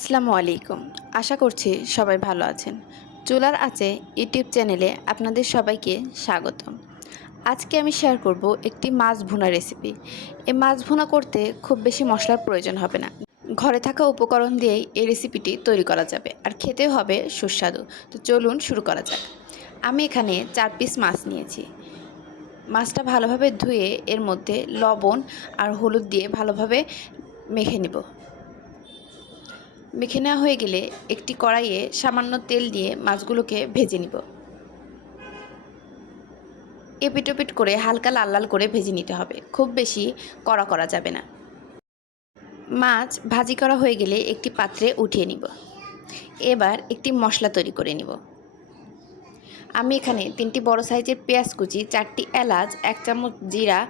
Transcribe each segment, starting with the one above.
আসসালামু আলাইকুম। আশা করছি সবাই ভালো আছেন। চুলার আঁচে ইউটিউব চ্যানেলে আপনাদের সবাইকে স্বাগতম। আজকে আমি শেয়ার করব একটি মাছ ভুনা রেসিপি। এই মাছ ভুনা করতে খুব বেশি মশলার প্রয়োজন হবে না। ঘরে থাকা উপকরণ দিয়েই এই রেসিপিটি তৈরি করা যাবে আর খেতেও হবে সুস্বাদু। তো চলুন শুরু করা যাক। আমি এখানে 4 পিস মাছ নিয়েছি। মাছটা ভালোভাবে ধুয়ে এর মধ্যে লবণ আর হলুদ দিয়ে ভালোভাবে মেখে নেব। মেখে নেওয়া হয়ে গেলে একটি কড়াইয়ে সামান্য তেল দিয়ে মাছগুলোকে ভেজে নিব। এপিট ওপিট করে হালকা লাল লাল করে ভেজে নিতে হবে, খুব বেশি কড়া করা যাবে না। মাছ ভাজি করা হয়ে গেলে একটি পাত্রে উঠিয়ে নিব। এবার একটি মশলা তৈরি করে নিব। আমি এখানে 3টি বড় সাইজের পেঁয়াজ কুচি, 4টি এলাচ, 1 চামচ জিরা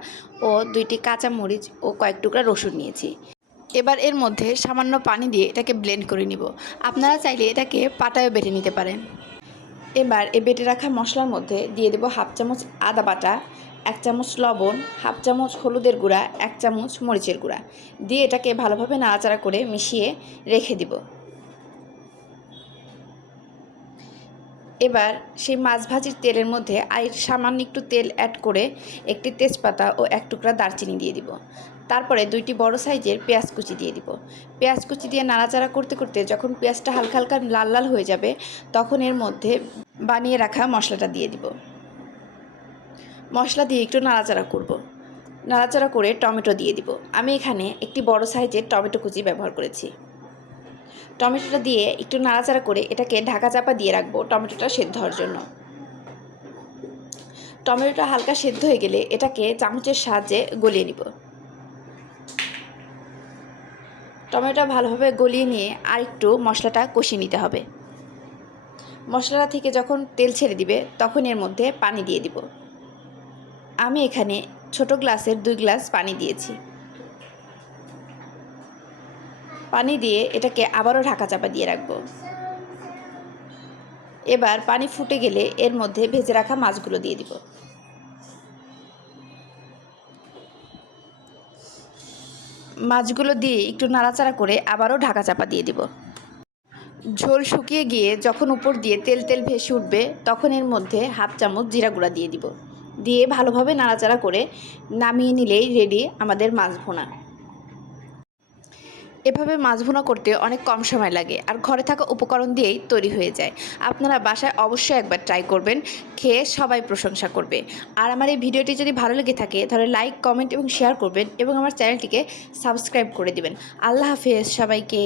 ও 2টি কাঁচামরিচ ও কয়েক টুকরা রসুন নিয়েছি। এবার এর মধ্যে সামান্য পানি দিয়ে এটাকে ব্লেন্ড করে নিব। আপনারা চাইলে এটাকে পাটায়ও বেটে নিতে পারেন। এবার এই বেটে রাখা মশলার মধ্যে দিয়ে দেব 1/2 চামচ আদা বাটা, 1 চামচ লবণ, 1/2 চামচ হলুদের গুঁড়া, 1 চামচ মরিচের গুঁড়া দিয়ে এটাকে ভালোভাবে নাড়াচাড়া করে মিশিয়ে রেখে দিব। এবার সেই মাছ ভাজির তেলের মধ্যে আর সামান্য একটু তেল অ্যাড করে একটি তেজপাতা ও 1 টুকরা দারচিনি দিয়ে দিব। তারপরে 2টি বড় সাইজের পেঁয়াজ কুচি দিয়ে দিব। পেঁয়াজ কুচি দিয়ে নাড়াচাড়া করতে করতে যখন পেঁয়াজটা হালকা হালকা লাল লাল হয়ে যাবে তখন এর মধ্যে বানিয়ে রাখা মশলাটা দিয়ে দিব। মশলা দিয়ে একটু নাড়াচাড়া করব। নাড়াচাড়া করে টমেটো দিয়ে দিব। আমি এখানে একটি বড় সাইজের টমেটো কুচি ব্যবহার করেছি। টমেটোটা দিয়ে একটু নাড়াচাড়া করে এটাকে ঢাকা চাপা দিয়ে রাখবো টমেটোটা সেদ্ধ হওয়ার জন্য। টমেটোটা হালকা সেদ্ধ হয়ে গেলে এটাকে চামচের সাহায্যে গলিয়ে নিব। টমেটোটা ভালোভাবে গলিয়ে নিয়ে আরেকটু মশলাটা কষিয়ে নিতে হবে। মশলাটা থেকে যখন তেল ছেড়ে দিবে তখন এর মধ্যে পানি দিয়ে দিব। আমি এখানে ছোট গ্লাসের 2 গ্লাস পানি দিয়েছি। পানি দিয়ে এটাকে আবারও ঢাকা চাপা দিয়ে রাখবো। এবার পানি ফুটে গেলে এর মধ্যে ভেজে রাখা মাছগুলো দিয়ে দিব। মাছগুলো দিয়ে একটু নাড়াচাড়া করে আবারও ঢাকা চাপা দিয়ে দিব। ঝোল শুকিয়ে গিয়ে যখন উপর দিয়ে তেল তেল ভেসে উঠবে তখন এর মধ্যে 1/2 চামচ জিরা গুঁড়া দিয়ে দিব। দিয়ে ভালোভাবে নাড়াচাড়া করে নামিয়ে নিলেই রেডি আমাদের মাছ ভুনা। এভাবে মাছ ভুনা করতে অনেক কম সময় লাগে আর ঘরে থাকা উপকরণ দিয়েই তৈরি হয়ে যায়। আপনারা বাসায় অবশ্যই একবার ট্রাই করবেন, খেয়ে সবাই প্রশংসা করবে। আর আমার এই ভিডিওটি যদি ভালো লেগে থাকে তাহলে লাইক, কমেন্ট এবং শেয়ার করবেন এবং আমার চ্যানেলটিকে সাবস্ক্রাইব করে দিবেন। আল্লাহ হাফেজ সবাইকে।